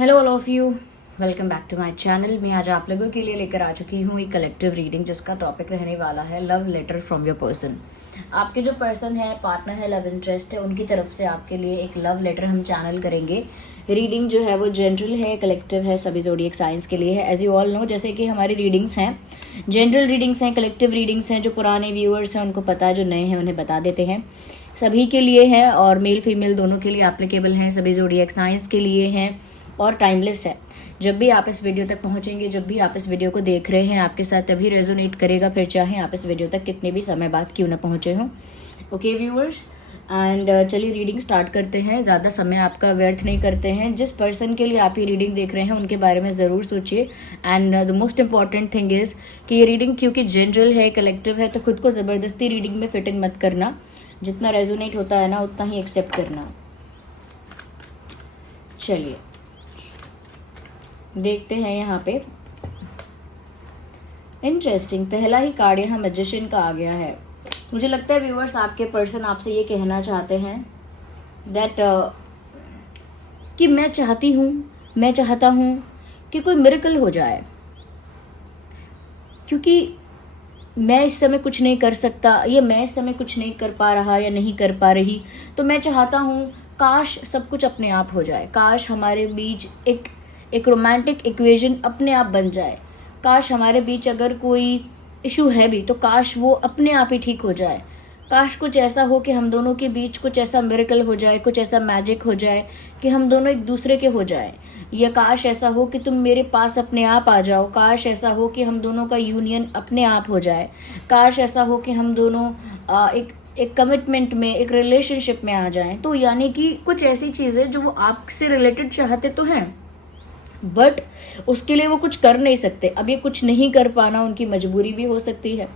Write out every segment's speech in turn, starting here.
Hello all of you, welcome back to my channel. मैं आज आप लोगों के लिए लेकर आ चुकी हूँ एक कलेक्टिव रीडिंग जिसका टॉपिक रहने वाला है love letter from your person. आपके जो पर्सन है, पार्टनर है, लव इंटरेस्ट है, उनकी तरफ से आपके लिए एक लव लेटर हम चैनल करेंगे। रीडिंग जो है वो जनरल है, कलेक्टिव है, सभी ज़ोडिएक साइंस के लिए है। एज यू ऑल नो, जैसे कि हमारी रीडिंग्स हैं, जनरल रीडिंग्स हैं, कलेक्टिव रीडिंग्स हैं। जो पुराने व्यूअर्स हैं उनको पता है, जो नए हैं उन्हें बता देते हैं। सभी के लिए है और मेल फीमेल दोनों के लिए एप्लीकेबल हैं, सभी ज़ोडिएक साइंस के लिए हैं और टाइमलेस है। जब भी आप इस वीडियो तक पहुंचेंगे, जब भी आप इस वीडियो को देख रहे हैं, आपके साथ तभी रेजोनेट करेगा, फिर चाहे आप इस वीडियो तक कितने भी समय बाद क्यों ना पहुंचे हों। ओके व्यूअर्स, एंड चलिए रीडिंग स्टार्ट करते हैं। ज़्यादा समय आपका व्यर्थ नहीं करते हैं। जिस पर्सन के लिए आप ये रीडिंग देख रहे हैं उनके बारे में ज़रूर सोचिए। And the most important thing is कि ये रीडिंग क्योंकि जनरल है, कलेक्टिव है, तो खुद को ज़बरदस्ती रीडिंग में फिट इन मत करना। जितना रेजोनेट होता है ना उतना ही एक्सेप्ट करना। चलिए देखते हैं यहाँ पे। इंटरेस्टिंग, पहला ही कार्ड यहाँ मैजिशियन का आ गया है। मुझे लगता है व्यूअर्स, आपके पर्सन आपसे ये कहना चाहते हैं दैट कि मैं चाहता हूँ कि कोई मिरेकल हो जाए, क्योंकि मैं इस समय कुछ नहीं कर सकता या मैं इस समय कुछ नहीं कर पा रहा या नहीं कर पा रही। तो मैं चाहता हूँ काश सब कुछ अपने आप हो जाए, काश हमारे बीच एक रोमांटिक इक्वेशन अपने आप बन जाए, काश हमारे बीच अगर कोई इशू है भी तो काश वो अपने आप ही ठीक हो जाए। काश कुछ ऐसा हो कि हम दोनों के बीच कुछ ऐसा मिरेकल हो जाए, कुछ ऐसा मैजिक हो जाए कि हम दोनों एक दूसरे के हो जाए। या काश ऐसा हो कि तुम मेरे पास अपने आप आ जाओ, काश ऐसा हो कि हम दोनों का यूनियन अपने आप हो जाए, काश ऐसा हो कि हम दोनों एक कमिटमेंट में, एक रिलेशनशिप में आ जाएं। तो यानी कि कुछ ऐसी चीज़ें जो वो आपसे रिलेटेड चाहते तो हैं, बट उसके लिए वो कुछ कर नहीं सकते। अब ये कुछ नहीं कर पाना उनकी मजबूरी भी हो सकती है,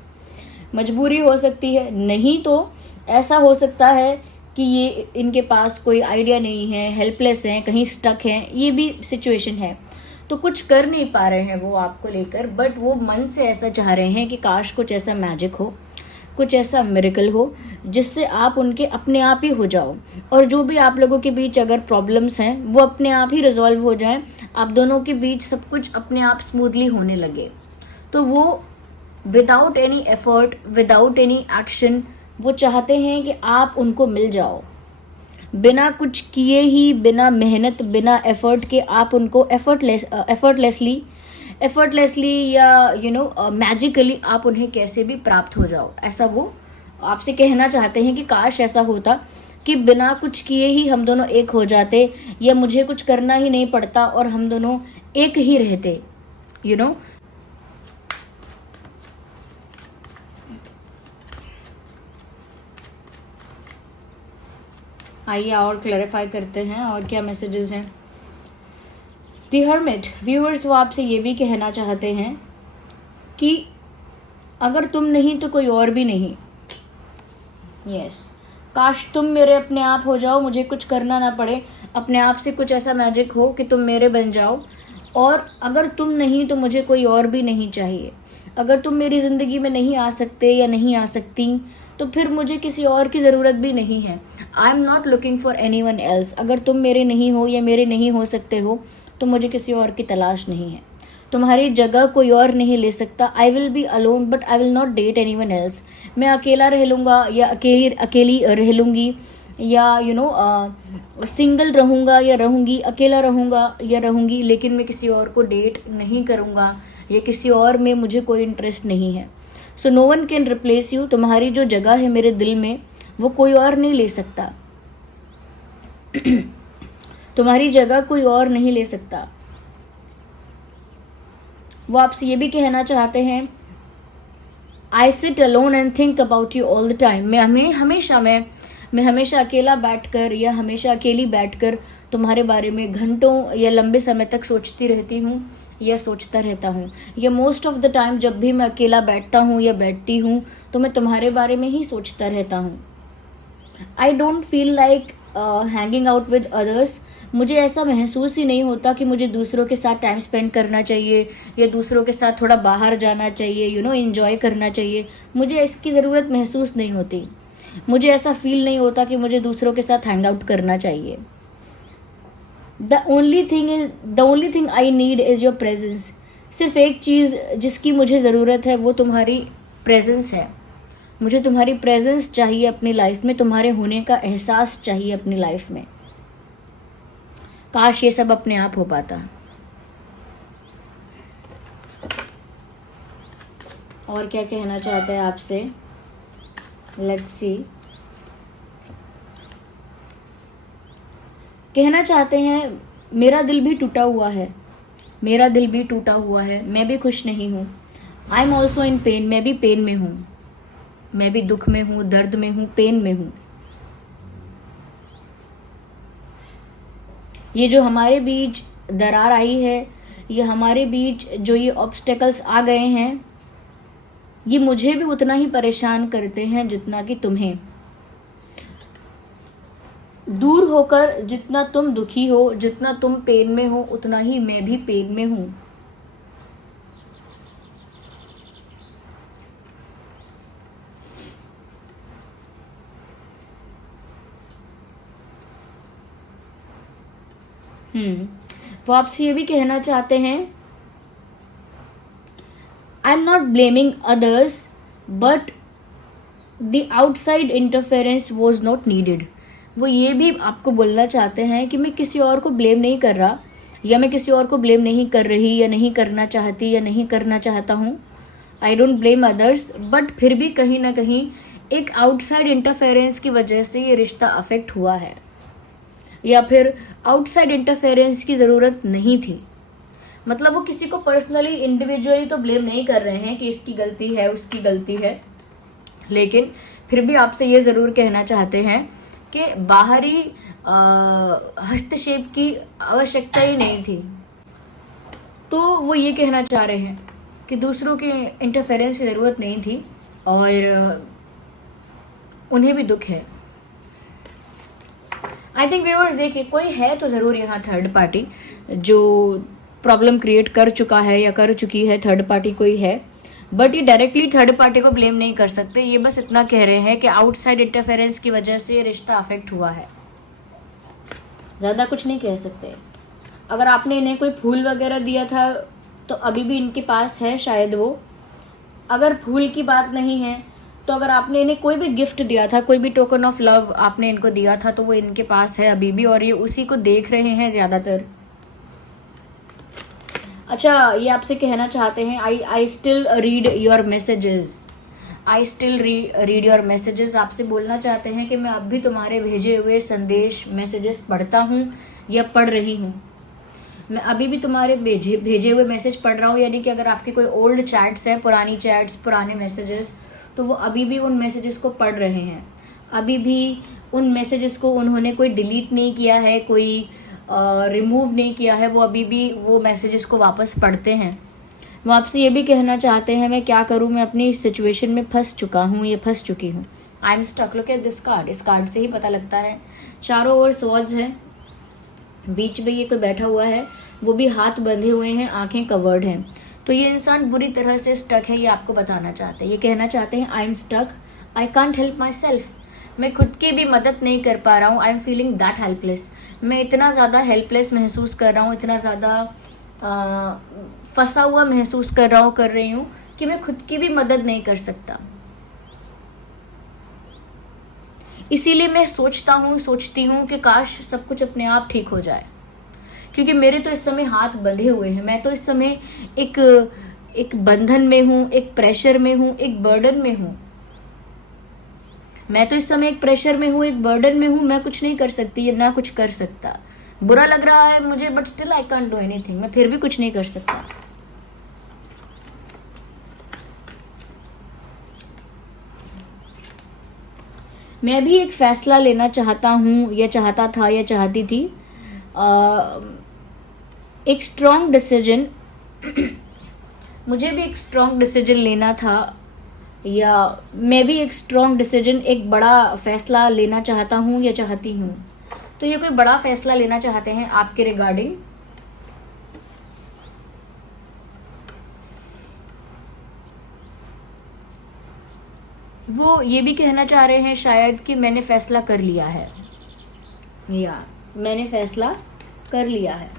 नहीं तो ऐसा हो सकता है कि ये इनके पास कोई आइडिया नहीं है, हेल्पलेस हैं, कहीं स्टक हैं, ये भी सिचुएशन है। तो कुछ कर नहीं पा रहे हैं वो आपको लेकर, बट वो मन से ऐसा चाह रहे हैं कि काश कुछ ऐसा मैजिक हो, कुछ ऐसा मिरेकल हो जिससे आप उनके अपने आप ही हो जाओ। और जो भी आप लोगों के बीच अगर प्रॉब्लम्स हैं वो अपने आप ही रिजॉल्व हो जाएं, आप दोनों के बीच सब कुछ अपने आप स्मूथली होने लगे। तो वो without any effort, without any action, वो चाहते हैं कि आप उनको मिल जाओ। बिना कुछ किए ही, बिना मेहनत, बिना एफर्ट के आप उनको एफर्टलेसली या मैजिकली आप उन्हें कैसे भी प्राप्त हो जाओ। ऐसा वो आपसे कहना चाहते हैं कि काश ऐसा होता कि बिना कुछ किए ही हम दोनों एक हो जाते, या मुझे कुछ करना ही नहीं पड़ता और हम दोनों एक ही रहते। आइए और क्लैरिफाई करते हैं और क्या मैसेजेस हैं। द हर्मिट व्यूअर्स, वो आपसे ये भी कहना चाहते हैं कि अगर तुम नहीं तो कोई और भी नहीं। यस, काश तुम मेरे अपने आप हो जाओ, मुझे कुछ करना ना पड़े, अपने आप से कुछ ऐसा मैजिक हो कि तुम मेरे बन जाओ। और अगर तुम नहीं तो मुझे कोई और भी नहीं चाहिए। अगर तुम मेरी ज़िंदगी में नहीं आ सकते या नहीं आ सकती तो फिर मुझे किसी और की ज़रूरत भी नहीं है। I am not looking for any one else. अगर तुम मेरे नहीं हो या मेरे नहीं हो सकते हो तो मुझे किसी और की तलाश नहीं है। तुम्हारी जगह कोई और नहीं ले सकता। I will be alone but I will not date anyone else. मैं अकेला रह लूँगा या अकेली रह लूँगी, या सिंगल रहूँगा या रहूँगी, अकेला रहूँगा या रहूँगी, लेकिन मैं किसी और को डेट नहीं करूँगा या किसी और में मुझे कोई इंटरेस्ट नहीं है। So no one can replace you. तुम्हारी जो जगह है मेरे दिल में वो कोई और नहीं ले सकता। तुम्हारी जगह कोई और नहीं ले सकता। वो आपसे ये भी कहना चाहते हैं, I sit alone and think about you all the time. मैं हमेशा अकेला बैठकर या हमेशा अकेली बैठकर तुम्हारे बारे में घंटों या लंबे समय तक सोचती रहती हूँ या सोचता रहता हूँ। या मोस्ट ऑफ द टाइम जब भी मैं अकेला बैठता हूँ या बैठती हूँ तो मैं तुम्हारे बारे में ही सोचता रहता हूँ। I don't feel like hanging out with others. मुझे ऐसा महसूस ही नहीं होता कि मुझे दूसरों के साथ टाइम स्पेंड करना चाहिए या दूसरों के साथ थोड़ा बाहर जाना चाहिए, एंजॉय करना चाहिए। मुझे इसकी ज़रूरत महसूस नहीं होती। मुझे ऐसा फील नहीं होता कि मुझे दूसरों के साथ हैंग आउट करना चाहिए। The only thing I need is your presence. सिर्फ एक चीज़ जिसकी मुझे ज़रूरत है वो तुम्हारी प्रेजेंस है। मुझे तुम्हारी प्रेजेंस चाहिए अपनी लाइफ में, तुम्हारे होने का एहसास चाहिए अपनी लाइफ में। काश ये सब अपने आप हो पाता। और क्या कहना चाहते हैं आपसे, लेट्स सी। कहना चाहते हैं मेरा दिल भी टूटा हुआ है, मेरा दिल भी टूटा हुआ है, मैं भी खुश नहीं हूँ। I am also in pen, मैं भी पेन में हूँ, मैं भी दुख में हूँ, दर्द में हूँ, पेन में हूँ। ये जो हमारे बीच दरार आई है, ये हमारे बीच जो ये ऑब्स्टेकल्स आ गए हैं, ये मुझे भी उतना ही परेशान करते हैं जितना कि तुम्हें। दूर होकर जितना तुम दुखी हो, जितना तुम पेन में हो, उतना ही मैं भी पेन में हूँ। वो आपसे ये भी कहना चाहते हैं, I am not blaming others but the outside interference was not needed. वो ये भी आपको बोलना चाहते हैं कि मैं किसी और को ब्लेम नहीं कर रहा, या मैं किसी और को ब्लेम नहीं कर रही, या नहीं करना चाहती, या नहीं करना चाहता हूँ। I don't blame others, but फिर भी कहीं ना कहीं एक आउटसाइड इंटरफेरेंस की वजह से ये रिश्ता अफेक्ट हुआ है, या फिर आउटसाइड इंटरफेरेंस की ज़रूरत नहीं थी। मतलब वो किसी को पर्सनली इंडिविजुअली तो ब्लेम नहीं कर रहे हैं कि इसकी गलती है, उसकी गलती है, लेकिन फिर भी आपसे ये ज़रूर कहना चाहते हैं कि बाहरी हस्तक्षेप की आवश्यकता ही नहीं थी। तो वो ये कहना चाह रहे हैं कि दूसरों के इंटरफेरेंस की ज़रूरत नहीं थी और उन्हें भी दुख है। आई थिंक व्यूअर्स, देखिए कोई है तो ज़रूर यहाँ थर्ड पार्टी जो प्रॉब्लम क्रिएट कर चुका है या कर चुकी है, थर्ड पार्टी कोई है। बट ये डायरेक्टली थर्ड पार्टी को ब्लेम नहीं कर सकते, ये बस इतना कह रहे हैं कि आउटसाइड इंटरफेरेंस की वजह से ये रिश्ता अफेक्ट हुआ है, ज़्यादा कुछ नहीं कह सकते। अगर आपने इन्हें कोई फूल वगैरह दिया था तो अभी भी इनके पास है शायद वो। अगर फूल की बात नहीं है तो अगर आपने इन्हें कोई भी गिफ्ट दिया था, कोई भी टोकन ऑफ लव आपने इनको दिया था, तो वो इनके पास है अभी भी, और ये उसी को देख रहे हैं ज़्यादातर। अच्छा, ये आपसे कहना चाहते हैं, I still read your messages, I still read your messages. आपसे बोलना चाहते हैं कि मैं अब भी तुम्हारे भेजे हुए संदेश, मैसेजेस पढ़ता हूँ या पढ़ रही हूँ। मैं अभी भी तुम्हारे भेजे हुए मैसेज पढ़ रहा हूँ, यानी कि अगर आपके कोई ओल्ड चैट्स हैं, पुरानी चैट्स, पुराने मैसेजेस, तो वो अभी भी उन मैसेजेस को पढ़ रहे हैं। अभी भी उन मैसेजेस को उन्होंने कोई डिलीट नहीं किया है, कोई रिमूव नहीं किया है, वो अभी भी वो मैसेजेस को वापस पढ़ते हैं। वो आपसे ये भी कहना चाहते हैं, मैं क्या करूँ, मैं अपनी सिचुएशन में फंस चुका हूँ या फंस चुकी हूँ। I am stuck. Look at this card, इस कार्ड से ही पता लगता है। चारों ओर स्वॉर्ड्स हैं, बीच में ये कोई बैठा हुआ है, वो भी हाथ बंधे हुए हैं, आंखें कवर्ड हैं। तो ये इंसान बुरी तरह से स्टक है, ये आपको बताना चाहते हैं। ये कहना चाहते हैं, आई am stuck, I can't help my self. मैं खुद की भी मदद नहीं कर पा रहा हूँ। I am feeling that helpless. मैं इतना ज़्यादा हेल्पलेस महसूस कर रहा हूँ, इतना ज़्यादा फंसा हुआ महसूस कर रही हूँ कि मैं खुद की भी मदद नहीं कर सकता। इसीलिए मैं सोचती हूँ कि काश सब कुछ अपने आप ठीक हो जाए, क्योंकि मेरे तो इस समय हाथ बंधे हुए हैं। मैं तो इस समय एक बंधन में हूँ, एक प्रेशर में हूँ, एक बर्डन में हूँ। मैं तो इस समय एक प्रेशर में हूँ, एक बर्डन में हूँ। मैं कुछ नहीं कर सकती या ना कुछ कर सकता। बुरा लग रहा है मुझे, but still I can't do anything. मैं फिर भी कुछ नहीं कर सकता। मैं भी एक फैसला लेना चाहता हूँ, या चाहता था, या चाहती थी। एक स्ट्रॉन्ग डिसीजन मुझे भी एक स्ट्रॉन्ग डिसीजन लेना था, या मैं भी एक स्ट्रॉन्ग डिसीजन, एक बड़ा फैसला लेना चाहता हूँ या चाहती हूँ। तो ये कोई बड़ा फैसला लेना चाहते हैं आपके रिगार्डिंग। वो ये भी कहना चाह रहे हैं शायद कि मैंने फैसला कर लिया है, या मैंने फैसला कर लिया है।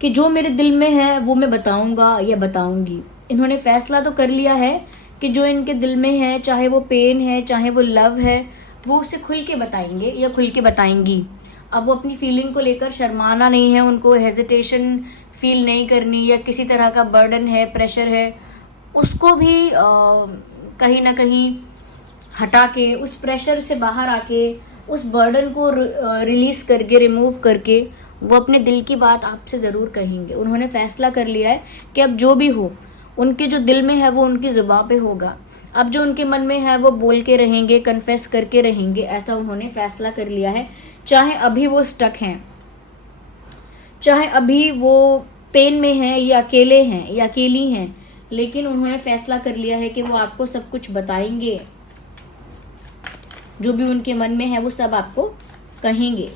कि जो मेरे दिल में है वो मैं बताऊंगा या बताऊंगी। इन्होंने फैसला तो कर लिया है कि जो इनके दिल में है, चाहे वो पेन है चाहे वो लव है, वो उसे खुल के बताएंगे या खुल के बताएंगी। अब वो अपनी फीलिंग को लेकर शर्माना नहीं है, उनको हेजिटेशन फील नहीं करनी या किसी तरह का बर्डन है, प्रेशर है, उसको भी कहीं ना कहीं हटा के, उस प्रेशर से बाहर आके, उस बर्डन को रिलीज करके, रिमूव करके वो अपने दिल की बात आपसे ज़रूर कहेंगे। उन्होंने फैसला कर लिया है कि अब जो भी हो, उनके जो दिल में है वो उनकी ज़ुबान पे होगा। अब जो उनके मन में है वो बोल के रहेंगे, कन्फेस करके रहेंगे, ऐसा उन्होंने फैसला कर लिया है। चाहे अभी वो स्टक हैं, चाहे अभी वो पेन में हैं या अकेले हैं या अकेली हैं, लेकिन उन्होंने फैसला कर लिया है कि वो आपको सब कुछ बताएंगे। जो भी उनके मन में है वो सब आपको कहेंगे।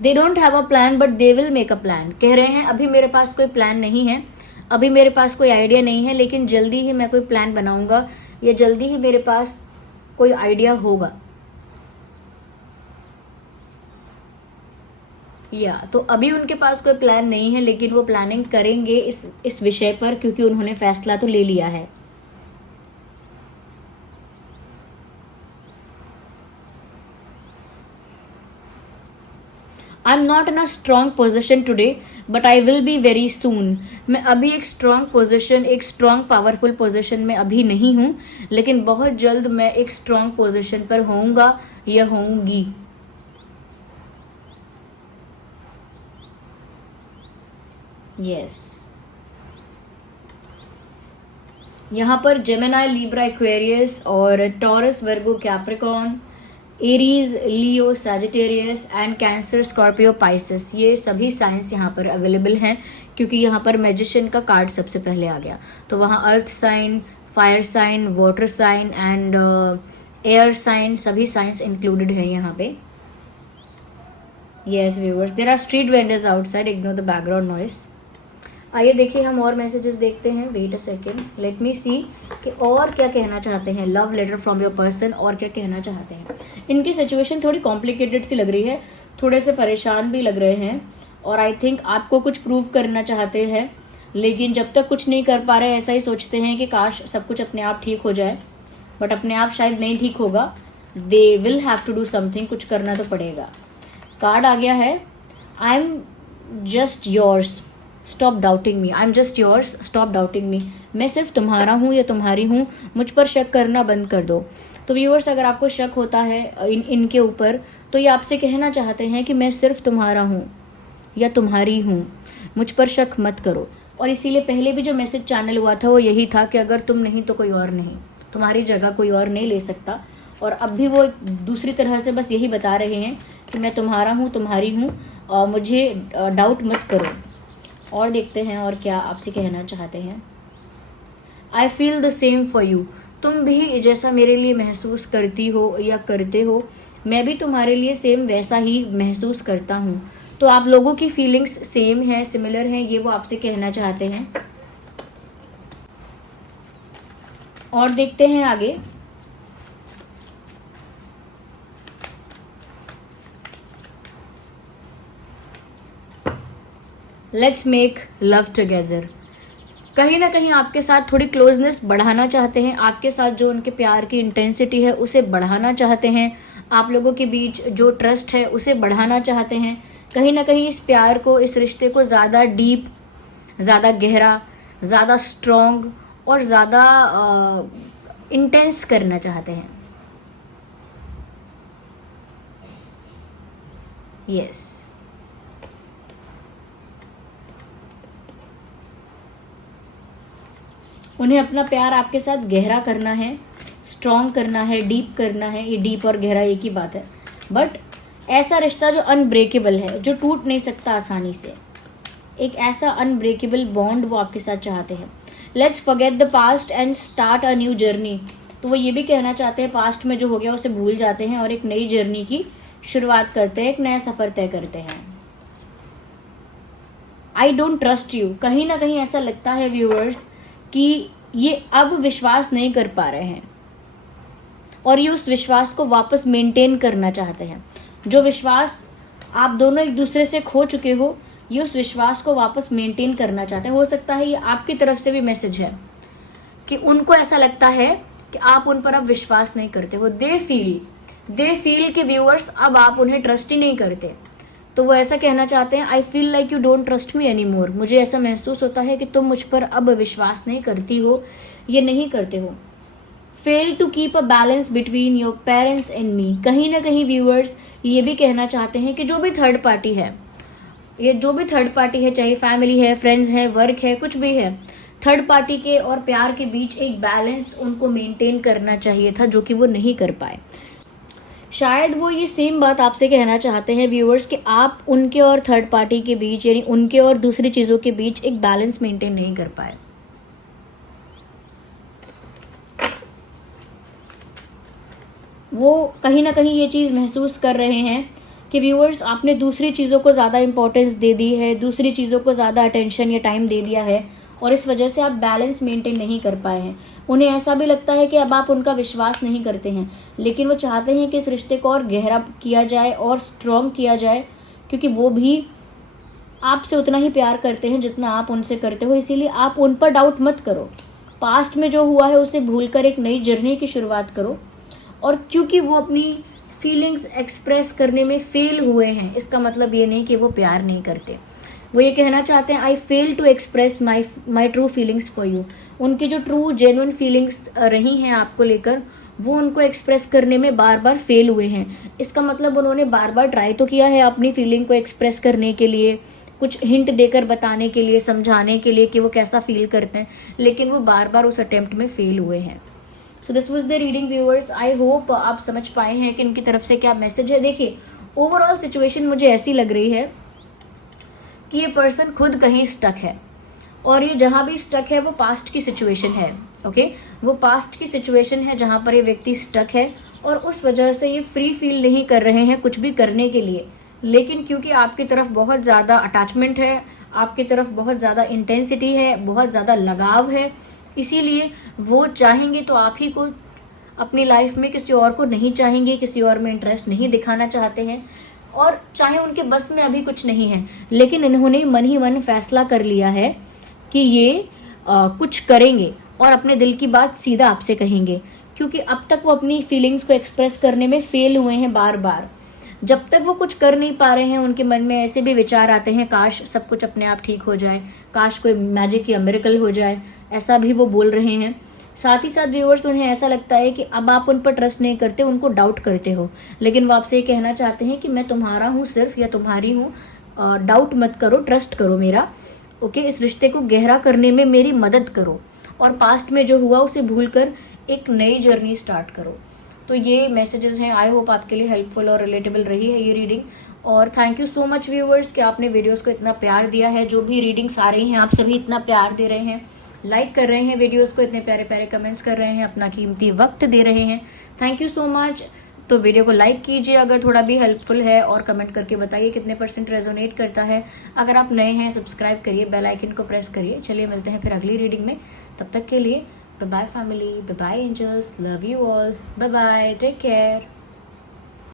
They don't have a plan but they will make a plan. कह रहे हैं अभी मेरे पास कोई प्लान नहीं है, अभी मेरे पास कोई आइडिया नहीं है, लेकिन जल्दी ही मैं कोई प्लान बनाऊंगा या जल्दी ही मेरे पास कोई आइडिया होगा। या तो अभी उनके पास कोई प्लान नहीं है, लेकिन वो प्लानिंग करेंगे इस विषय पर, क्योंकि उन्होंने फैसला तो ले लिया है। I am not in a strong position today but I will be very soon. मैं अभी एक स्ट्रॉन्ग पोजिशन, एक स्ट्रॉन्ग पावरफुल पोजिशन में अभी नहीं हूँ, लेकिन बहुत जल्द मैं एक स्ट्रॉन्ग पोजिशन पर होऊंगा या होऊंगी। यस यहाँ पर जेमिनी, लिब्रा, एक्वेरियस और taurus, Virgo, Capricorn, Aries, Leo, Sagittarius and cancer, Scorpio, Pisces, ये सभी साइंस यहाँ पर अवेलेबल हैं, क्योंकि यहाँ पर मैजिशियन का कार्ड सबसे पहले आ गया। तो वहाँ earth sign, fire sign, water sign and air sign, सभी साइंस इंक्लूडेड है यहाँ पे। Yes viewers, there are street vendors outside, ignore the background noise. आइए देखिए हम और मैसेजेस देखते हैं। Wait a second, let me see कि और क्या कहना चाहते हैं। Love letter from your person, और क्या कहना चाहते हैं। इनकी सिचुएशन थोड़ी कॉम्प्लिकेटेड सी लग रही है, थोड़े से परेशान भी लग रहे हैं, और आई थिंक आपको कुछ प्रूव करना चाहते हैं, लेकिन जब तक कुछ नहीं कर पा रहे ऐसा ही सोचते हैं कि काश सब कुछ अपने आप ठीक हो जाए, बट अपने आप शायद नहीं ठीक होगा। They will have to do something, कुछ करना तो पड़ेगा। कार्ड आ गया है, I am just yours, stop doubting me. I am just yours, stop doubting me. मैं सिर्फ तुम्हारा हूँ या तुम्हारी हूँ, मुझ पर शक करना बंद कर दो। तो व्यूअर्स, अगर आपको शक होता है इनके ऊपर, तो ये आपसे कहना चाहते हैं कि मैं सिर्फ तुम्हारा हूँ या तुम्हारी हूँ, मुझ पर शक मत करो। और इसीलिए पहले भी जो मैसेज चैनल हुआ था वो यही था कि अगर तुम नहीं तो कोई और नहीं, तुम्हारी जगह कोई और नहीं ले सकता। और अब भी वो दूसरी तरह से बस यही बता रहे हैं कि मैं तुम्हारा हूँ, तुम्हारी हूँ, और मुझे डाउट मत करो। और देखते हैं और क्या आपसे कहना चाहते हैं। I feel the same for you. तुम भी जैसा मेरे लिए महसूस करती हो या करते हो, मैं भी तुम्हारे लिए सेम वैसा ही महसूस करता हूँ। तो आप लोगों की फीलिंग्स सेम है, सिमिलर हैं, ये वो आपसे कहना चाहते हैं। और देखते हैं आगे। Let's make love together. कहीं ना कहीं आपके साथ थोड़ी क्लोजनेस बढ़ाना चाहते हैं, आपके साथ जो उनके प्यार की इंटेंसिटी है उसे बढ़ाना चाहते हैं, आप लोगों के बीच जो ट्रस्ट है उसे बढ़ाना चाहते हैं। कहीं ना कहीं इस प्यार को, इस रिश्ते को ज़्यादा डीप, ज़्यादा गहरा, ज़्यादा स्ट्रॉन्ग और ज़्यादा इंटेंस करना चाहते हैं। यस उन्हें अपना प्यार आपके साथ गहरा करना है, स्ट्रॉन्ग करना है, डीप करना है। ये डीप और गहरा एक ही बात है, बट ऐसा रिश्ता जो अनब्रेकेबल है, जो टूट नहीं सकता आसानी से, एक ऐसा अनब्रेकेबल बॉन्ड वो आपके साथ चाहते हैं। Let's forget the past and start a new journey. तो वो ये भी कहना चाहते हैं पास्ट में जो हो गया उसे भूल जाते हैं और एक नई जर्नी की शुरुआत करते हैं, एक नया सफ़र तय करते हैं। आई डोंट ट्रस्ट यू, कहीं ना कहीं ऐसा लगता है व्यूअर्स कि ये अब विश्वास नहीं कर पा रहे हैं और ये उस विश्वास को वापस मेंटेन करना चाहते हैं। जो विश्वास आप दोनों एक दूसरे से खो चुके हो, ये उस विश्वास को वापस मेंटेन करना चाहते हैं। हो सकता है ये आपकी तरफ से भी मैसेज है कि उनको ऐसा लगता है कि आप उन पर अब विश्वास नहीं करते हो। दे फील कि व्यूअर्स अब आप उन्हें ट्रस्ट ही नहीं करते। तो वो ऐसा कहना चाहते हैं, I feel like you don't trust me any more. मुझे ऐसा महसूस होता है कि तुम मुझ पर अब विश्वास नहीं करती हो, ये नहीं करते हो। Fail to keep a balance between your parents and me. कहीं ना कहीं व्यूअर्स ये भी कहना चाहते हैं कि जो भी थर्ड पार्टी है, ये जो भी थर्ड पार्टी है, चाहे फैमिली है, फ्रेंड्स है, वर्क है, कुछ भी है, थर्ड पार्टी के और प्यार के बीच एक बैलेंस उनको मेंटेन करना चाहिए था, जो कि वो नहीं कर पाए। शायद वो ये सेम बात आपसे कहना चाहते हैं व्यूअर्स कि आप उनके और थर्ड पार्टी के बीच, यानी उनके और दूसरी चीज़ों के बीच एक बैलेंस मेंटेन नहीं कर पाए। वो कहीं ना कहीं ये चीज़ महसूस कर रहे हैं कि व्यूअर्स आपने दूसरी चीज़ों को ज़्यादा इंपॉर्टेंस दे दी है, दूसरी चीज़ों को ज़्यादा अटेंशन या टाइम दे दिया है और इस वजह से आप बैलेंस मेंटेन नहीं कर पाए हैं। उन्हें ऐसा भी लगता है कि अब आप उनका विश्वास नहीं करते हैं, लेकिन वो चाहते हैं कि इस रिश्ते को और गहरा किया जाए और स्ट्रॉन्ग किया जाए, क्योंकि वो भी आपसे उतना ही प्यार करते हैं जितना आप उनसे करते हो। इसीलिए आप उन पर डाउट मत करो। पास्ट में जो हुआ है उसे भूलकर एक नई जर्नी की शुरुआत करो। और क्योंकि वो अपनी फीलिंग्स एक्सप्रेस करने में फेल हुए हैं, इसका मतलब ये नहीं कि वो प्यार नहीं करते। वो ये कहना चाहते हैं, I fail to express my true feelings for you. उनकी जो ट्रू जेन्युइन फीलिंग्स रही हैं आपको लेकर, वो उनको एक्सप्रेस करने में बार बार फेल हुए हैं। इसका मतलब उन्होंने बार बार ट्राई तो किया है अपनी फीलिंग को एक्सप्रेस करने के लिए, कुछ हिंट देकर बताने के लिए, समझाने के लिए कि वो कैसा फील करते हैं, लेकिन वो बार बार उस अटेम्प्ट में फेल हुए हैं। So this was the reading viewers. I hope आप समझ पाए हैं कि इनकी तरफ से क्या मैसेज है। देखिए, ओवरऑल सिचुएशन मुझे ऐसी लग रही है कि ये पर्सन खुद कहीं स्टक है और ये जहाँ भी स्टक है वो पास्ट की सिचुएशन है। ओके, वो पास्ट की सिचुएशन है जहाँ पर ये व्यक्ति स्टक है और उस वजह से ये फ्री फील नहीं कर रहे हैं कुछ भी करने के लिए। लेकिन क्योंकि आपकी तरफ बहुत ज़्यादा अटैचमेंट है, आपकी तरफ बहुत ज़्यादा इंटेंसिटी है, बहुत ज़्यादा लगाव है, इसीलिए वो चाहेंगे तो आप ही को अपनी लाइफ में, किसी और को नहीं चाहेंगे, किसी और में इंटरेस्ट नहीं दिखाना चाहते हैं और चाहे उनके बस में अभी कुछ नहीं है, लेकिन इन्होंने मन ही मन फैसला कर लिया है कि ये कुछ करेंगे और अपने दिल की बात सीधा आपसे कहेंगे, क्योंकि अब तक वो अपनी फीलिंग्स को एक्सप्रेस करने में फेल हुए हैं बार बार। जब तक वो कुछ कर नहीं पा रहे हैं, उनके मन में ऐसे भी विचार आते हैं, काश सब कुछ अपने आप ठीक हो जाए, काश कोई मैजिक या मिरेकल हो जाए, ऐसा भी वो बोल रहे हैं। साथ ही साथ व्यूअर्स, उन्हें ऐसा लगता है कि अब आप उन पर ट्रस्ट नहीं करते, उनको डाउट करते हो, लेकिन वो आपसे ये कहना चाहते हैं कि मैं तुम्हारा हूँ सिर्फ, या तुम्हारी हूँ, डाउट मत करो, ट्रस्ट करो मेरा। ओके, इस रिश्ते को गहरा करने में मेरी मदद करो और पास्ट में जो हुआ उसे भूलकर एक नई जर्नी स्टार्ट करो। तो ये मैसेजेस हैं। आई होप आपके लिए हेल्पफुल और रिलेटेबल रही है ये रीडिंग। और thank you so much viewers कि आपने वीडियोस को इतना प्यार दिया है। जो भी रीडिंग्स आ रही हैं, आप सभी इतना प्यार दे रहे हैं, लाइक कर रहे हैं वीडियोस को, इतने प्यारे प्यारे कमेंट्स कर रहे हैं, अपना कीमती वक्त दे रहे हैं। Thank you so much. तो वीडियो को लाइक कीजिए अगर थोड़ा भी हेल्पफुल है, और कमेंट करके बताइए कितने % रेजोनेट करता है। अगर आप नए हैं, सब्सक्राइब करिए, बेल आइकन को प्रेस करिए। चलिए मिलते हैं फिर अगली रीडिंग में। तब तक के लिए bye bye family, bye bye angels, love you all, bye bye, take care.